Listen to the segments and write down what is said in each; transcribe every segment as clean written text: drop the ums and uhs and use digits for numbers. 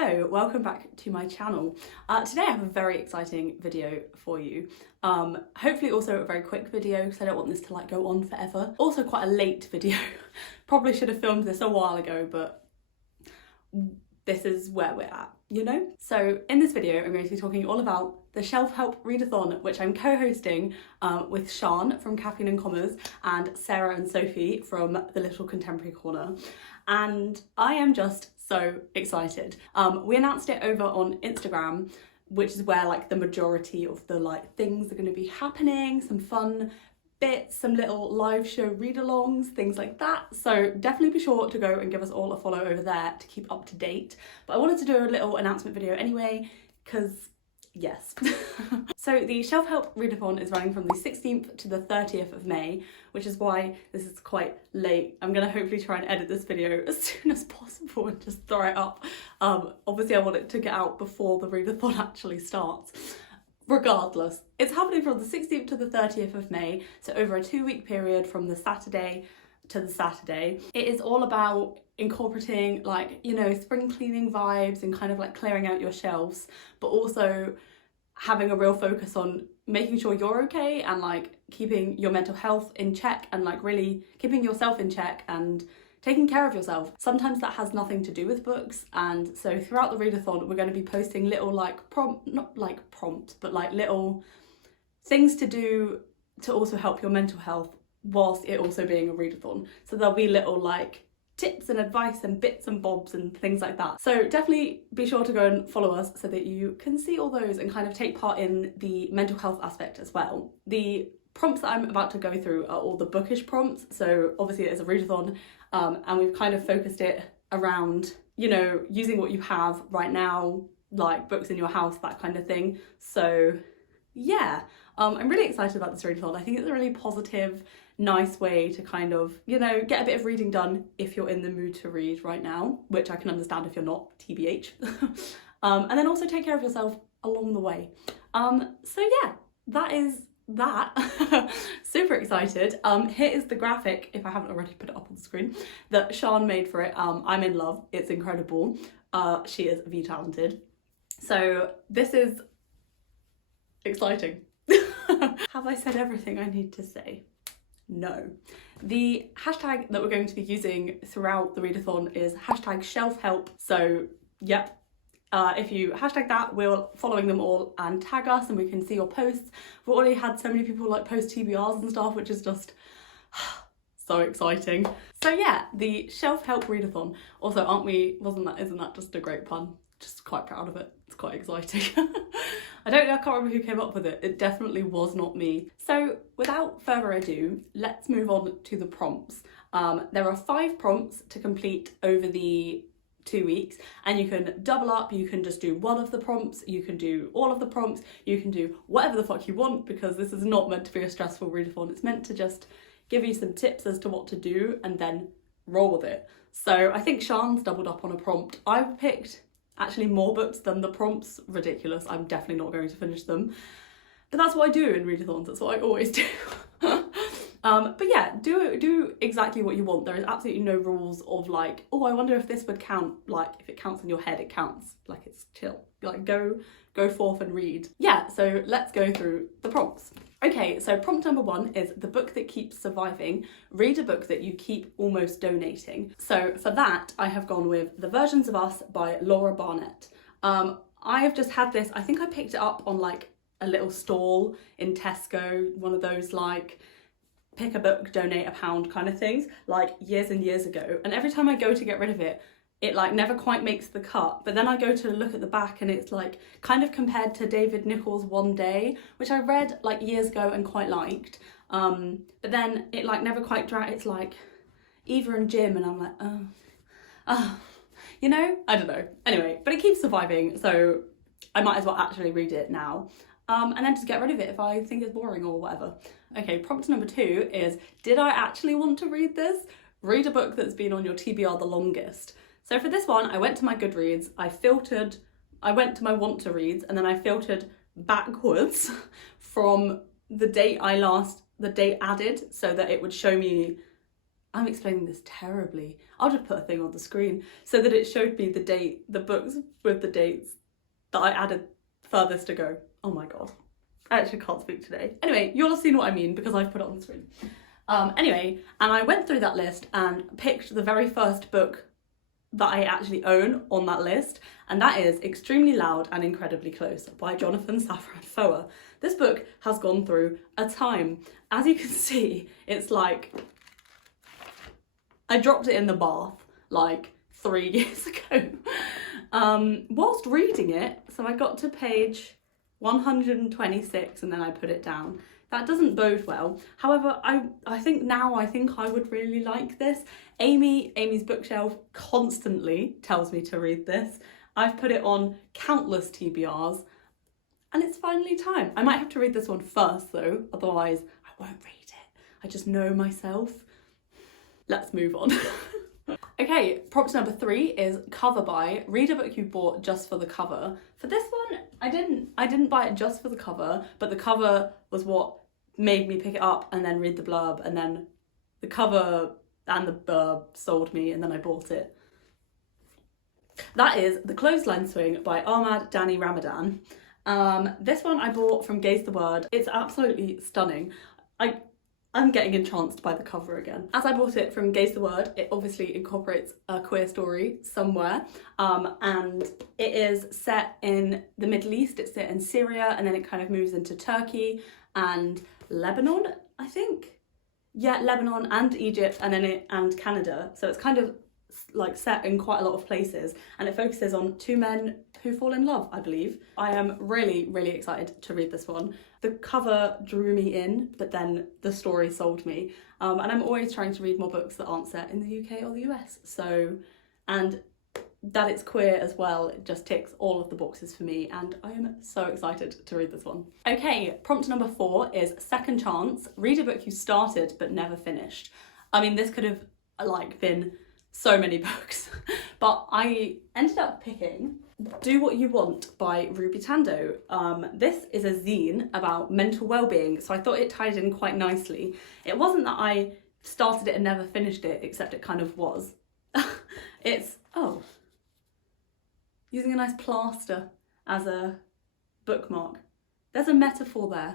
Hello, welcome back to my channel. Today I have a very exciting video for you. Hopefully also a very quick video because I don't want this to like go on forever. Also quite a late video. Probably should have filmed this a while ago, but this is where we're at, you know? So in this video I'm going to be talking all about the Shelf Help Readathon, which I'm co-hosting with Sharn from Caffeine and Commas and Sarah and Sophie from the Little Contemporary Corner. And I am just so excited. We announced it over on Instagram, which is where like the majority of the like things are going to be happening, some fun bits, some little live show read-alongs, things like that. So definitely be sure to go and give us all a follow over there to keep up to date. But I wanted to do a little announcement video anyway, because yes. So the Shelf Help Readathon is running from the 16th to the 30th of May, which is why this is quite late. I'm gonna hopefully try and edit this video as soon as possible and just throw it up. Obviously I want it to get out before the readathon actually starts. Regardless, it's happening from the 16th to the 30th of May, so over a 2-week period from the Saturday to the Saturday. It is all about incorporating like, you know, spring cleaning vibes and kind of like clearing out your shelves, but also having a real focus on making sure you're okay and like keeping your mental health in check and like really keeping yourself in check and taking care of yourself. Sometimes that has nothing to do with books, and so throughout the readathon we're going to be posting little like not like prompts, but like little things to do to also help your mental health whilst it also being a readathon. So there'll be little like tips and advice and bits and bobs and things like that. So definitely be sure to go and follow us so that you can see all those and kind of take part in the mental health aspect as well. The prompts that I'm about to go through are all the bookish prompts. So obviously it is a readathon, and we've kind of focused it around, you know, using what you have right now, like books in your house, that kind of thing. So yeah, I'm really excited about this readathon. I think it's a really positive, nice way to kind of, you know, get a bit of reading done if you're in the mood to read right now, which I can understand if you're not, TBH. And then also take care of yourself along the way. So yeah, that is that. Super excited. Here is the graphic, if I haven't already put it up on the screen, that Sharn made for it. I'm in love, it's incredible. She is V-talented. So this is exciting. Have I said everything I need to say? No. The hashtag that we're going to be using throughout the readathon is hashtag shelfhelp. So yep, if you hashtag that, we're following them all and tag us and we can see your posts. We've already had so many people like post TBRs and stuff, which is just so exciting. So yeah, the Shelf Help Readathon. Also, isn't that just a great pun? Just quite proud of it. It's quite exciting. I can't remember who came up with it. It definitely was not me. So without further ado, let's move on to the prompts. There are 5 prompts to complete over the 2 weeks, and you can double up. You can just do one of the prompts, you can do all of the prompts, you can do whatever the fuck you want, because this is not meant to be a stressful readathon. It's meant to just give you some tips as to what to do and then roll with it. So I think Sharn's doubled up on a prompt. I've picked actually more books than the prompts. Ridiculous. I'm definitely not going to finish them, but that's what I do in readathons. That's what I always do. But yeah, do exactly what you want. There is absolutely no rules of like, oh, I wonder if this would count. Like if it counts in your head, it counts. Like it's chill. Like go forth and read. Yeah, so let's go through the prompts. Okay, so prompt number 1 is the book that keeps surviving. Read a book that you keep almost donating. So for that, I have gone with The Versions of Us by Laura Barnett. I have just had this, I think I picked it up on like a little stall in Tesco, one of those like pick a book, donate £1 kind of things, like years and years ago. And every time I go to get rid of it, it like never quite makes the cut. But then I go to look at the back and it's like kind of compared to David Nicholls' One Day, which I read like years ago and quite liked. But then it like never quite it's like Eva and Jim, and I'm like, you know, I don't know. Anyway, but it keeps surviving, so I might as well actually read it now. And then just get rid of it if I think it's boring or whatever. Okay, prompt number 2 is, did I actually want to read this? Read a book that's been on your TBR the longest. So for this one, I went to my Goodreads, I went to my want to reads, and then I filtered backwards from the date added, so that it would show me I'm explaining this terribly. I'll just put a thing on the screen so that it showed me the books with the dates that I added furthest ago. Oh my god. I actually can't speak today. Anyway, you'll have seen what I mean because I've put it on the screen. Anyway, and I went through that list and picked the very first book that I actually own on that list, and that is Extremely Loud and Incredibly Close by Jonathan Safran Foer. This book has gone through a time. As you can see, it's like, I dropped it in the bath like 3 years ago whilst reading it. So I got to page 126 and then I put it down. That doesn't bode well. However, I think I would really like this. Amy's bookshelf constantly tells me to read this. I've put it on countless TBRs and it's finally time. I might have to read this one first though, otherwise I won't read it. I just know myself. Let's move on. Okay, prompt number 3 is cover buy. Read a book you bought just for the cover. For this one, I didn't buy it just for the cover, but the cover was what made me pick it up and then read the blurb, and then the cover and the blurb sold me and then I bought it. That is The Clothesline Swing by Ahmad Dani Ramadan. This one I bought from Gaze the Word. It's absolutely stunning. I'm getting entranced by the cover again. As I bought it from Gaze the Word, it obviously incorporates a queer story somewhere, and it is set in the Middle East. It's set in Syria, and then it kind of moves into Turkey and Lebanon, I think. Yeah, Lebanon and Egypt, and then and Canada. So it's kind of like set in quite a lot of places, and it focuses on 2 men who fall in love, I believe. I am really, really excited to read this one. The cover drew me in, but then the story sold me. And I'm always trying to read more books that aren't set in the UK or the US. So, and that it's queer as well, it just ticks all of the boxes for me, and I am so excited to read this one. Okay, prompt number 4 is second chance. Read a book you started but never finished. I mean, this could have like been so many books, but I ended up picking Do What You Want by Ruby Tando. This is a zine about mental well-being, so I thought it tied in quite nicely. It wasn't that I started it and never finished it, except it kind of was. It's, oh, using a nice plaster as a bookmark. There's a metaphor there.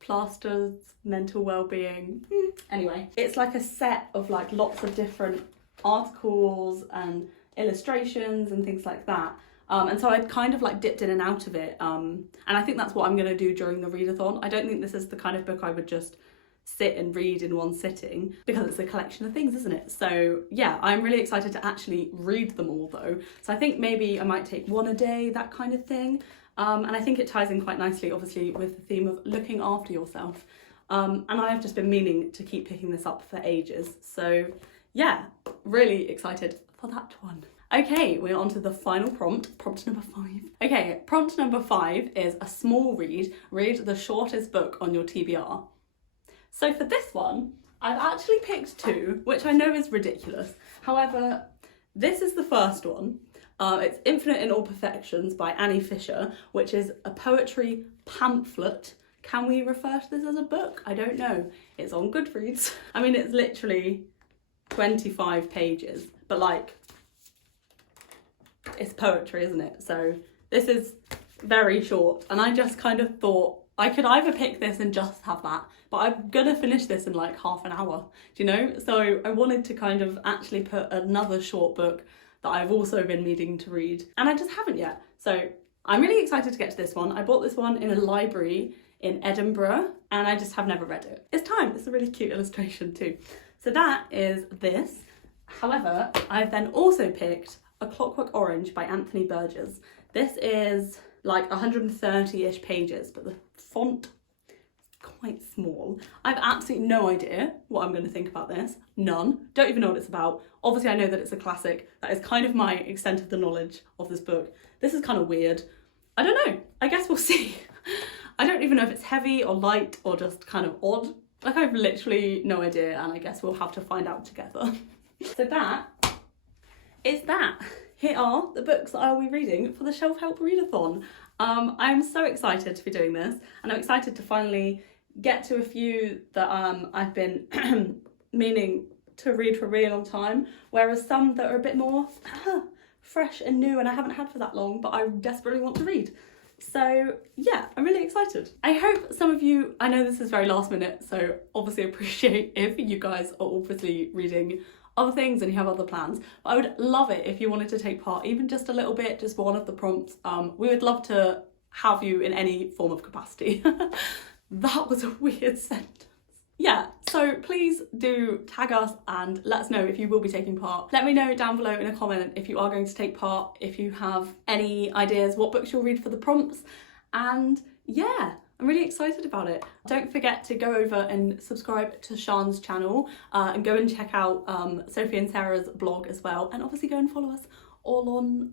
Plasters, mental well-being. Anyway, it's like a set of like lots of different articles and illustrations and things like that. And so I'd kind of like dipped in and out of it. And I think that's what I'm going to do during the readathon. I don't think this is the kind of book I would just sit and read in one sitting, because it's a collection of things, isn't it? So yeah, I'm really excited to actually read them all though. So I think maybe I might take one a day, that kind of thing. And I think it ties in quite nicely, obviously, with the theme of looking after yourself. And I've just been meaning to keep picking this up for ages. So yeah, really excited for that one. Okay, we're on to the final prompt, prompt number 5. Okay, prompt number 5 is a small read. Read the shortest book on your TBR. So for this one, I've actually picked 2, which I know is ridiculous. However, this is the first one. It's Infinite in All Perfections by Annie Fisher, which is a poetry pamphlet. Can we refer to this as a book? I don't know. It's on Goodreads. I mean, it's literally 25 pages, but like, it's poetry, isn't it? So this is very short, and I just kind of thought I could either pick this and just have that, but I'm gonna finish this in like half an hour, do you know? So I wanted to kind of actually put another short book that I've also been needing to read, and I just haven't yet. So I'm really excited to get to this one. I bought this one in a library in Edinburgh, and I just have never read it. It's time. It's a really cute illustration too. So that is this. However, I've then also picked A Clockwork Orange by Anthony Burgess. This is like 130-ish pages, but the font is quite small. I have absolutely no idea what I'm going to think about this. None. Don't even know what it's about. Obviously, I know that it's a classic. That is kind of my extent of the knowledge of this book. This is kind of weird. I don't know. I guess we'll see. I don't even know if it's heavy or light or just kind of odd. Like, I have literally no idea, and I guess we'll have to find out together. So that is that. Here are the books that I'll be reading for the Shelf Help Readathon. I'm so excited to be doing this, and I'm excited to finally get to a few that I've been meaning to read for a really long time, whereas some that are a bit more fresh and new and I haven't had for that long, but I desperately want to read. So yeah, I'm really excited. I hope some of you, I know this is very last minute, so obviously appreciate if you guys are obviously reading other things and you have other plans, but I would love it if you wanted to take part, even just a little bit, just one of the prompts. We would love to have you in any form of capacity. That was a weird sentence. Yeah, so please do tag us and let us know if you will be taking part. Let me know down below in a comment if you are going to take part, if you have any ideas what books you'll read for the prompts, and yeah, I'm really excited about it. Don't forget to go over and subscribe to Sharn's channel and go and check out Sophie and Sarah's blog as well, and obviously go and follow us all on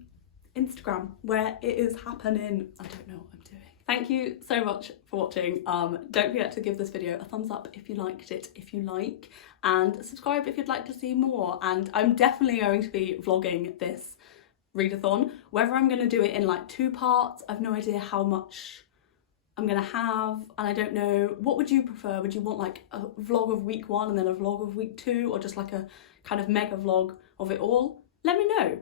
Instagram where it is happening. I don't know what I'm doing. Thank you so much for watching. Don't forget to give this video a thumbs up if you liked it, if you like, and subscribe if you'd like to see more. And I'm definitely going to be vlogging this readathon. Whether I'm going to do it in like 2 parts, I've no idea how much I'm going to have, and I don't know. What would you prefer? Would you want like a vlog of week 1 and then a vlog of week 2, or just like a kind of mega vlog of it all? Let me know.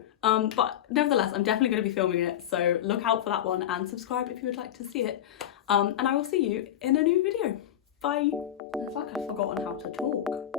But nevertheless, I'm definitely going to be filming it, so look out for that one and subscribe if you would like to see it. And I will see you in a new video. Bye. I feel like I've forgotten how to talk.